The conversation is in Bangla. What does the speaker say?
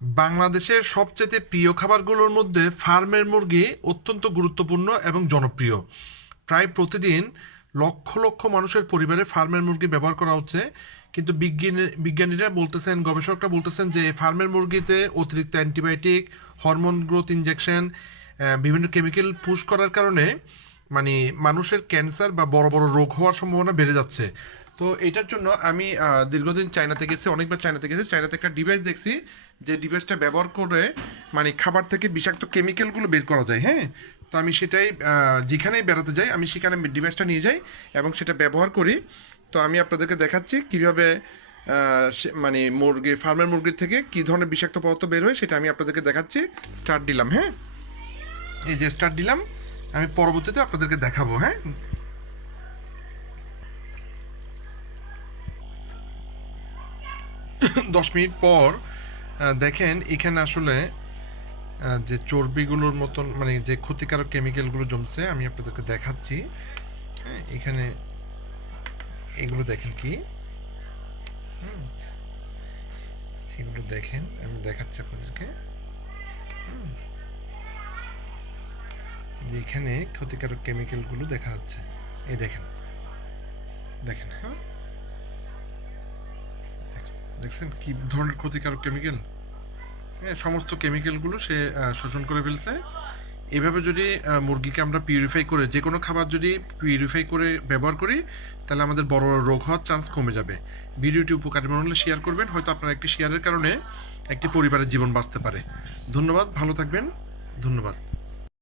বাংলাদেশের সবচেয়ে প্রিয় খাবারগুলোর মধ্যে ফার্মের মুরগি অত্যন্ত গুরুত্বপূর্ণ এবং জনপ্রিয়। প্রায় প্রতিদিন লক্ষ লক্ষ মানুষের পরিবারে ফার্মের মুরগি ব্যবহার করা হচ্ছে। কিন্তু বিজ্ঞানীরা বলতেছেন, গবেষকরা বলতেছেন যে ফার্মের মুরগিতে অতিরিক্ত অ্যান্টিবায়োটিক, হরমোন গ্রোথ ইনজেকশন, বিভিন্ন কেমিক্যাল পুশ করার কারণে মানে মানুষের ক্যান্সার বা বড় বড় রোগ হওয়ার সম্ভাবনা বেড়ে যাচ্ছে। তো এটার জন্য আমি দীর্ঘদিন চায়নাতে গেছি, অনেকবার চায়নাতে গেছি। চায়নাতে একটা ডিভাইস দেখছি, যে ডিভাইসটা ব্যবহার করে মানে খাবার থেকে বিষাক্ত কেমিক্যালগুলো বের করা যায়। হ্যাঁ, তো আমি সেটাই যেখানেই বেড়াতে যাই আমি সেখানে ডিভাইসটা নিয়ে যাই এবং সেটা ব্যবহার করি। তো আমি আপনাদেরকে দেখাচ্ছি কীভাবে মানে ফার্মের মুরগির থেকে কী ধরনের বিষাক্ত পদার্থ বের হয় সেটা আমি আপনাদেরকে দেখাচ্ছি। স্টার্ট দিলাম। হ্যাঁ, এই যে স্টার্ট দিলাম, আমি পরবর্তীতে আপনাদেরকে দেখাবো। হ্যাঁ, 10 মিনিট পর দেখেন এখানে আসলে যে চর্বিগুলোর মতন মানে যে ক্ষতিকারক কেমিক্যালগুলো জমছে আমি আপনাদেরকে দেখাচ্ছি। হ্যাঁ, এখানে এগুলো দেখেন কি, এগুলো দেখেন, আমি দেখাচ্ছি আপনাদেরকে। যে এখানে ক্ষতিকারক কেমিক্যালগুলো দেখা যাচ্ছে, এই দেখেন, দেখেন। হ্যাঁ, দেখছেন কি ধরনের ক্ষতিকারক কেমিক্যাল? হ্যাঁ, সমস্ত কেমিক্যালগুলো সে শোষণ করে ফেলছে। এভাবে যদি মুরগিকে আমরা পিউরিফাই করে যে কোনো খাবার যদি পিউরিফাই করে ব্যবহার করি তাহলে আমাদের বড় বড় রোগ হওয়ার চান্স কমে যাবে। ভিডিওটি উপকারী মনে হলে শেয়ার করবেন, হয়তো আপনার একটি শেয়ারের কারণে একটি পরিবারের জীবন বাঁচতে পারে। ধন্যবাদ, ভালো থাকবেন। ধন্যবাদ।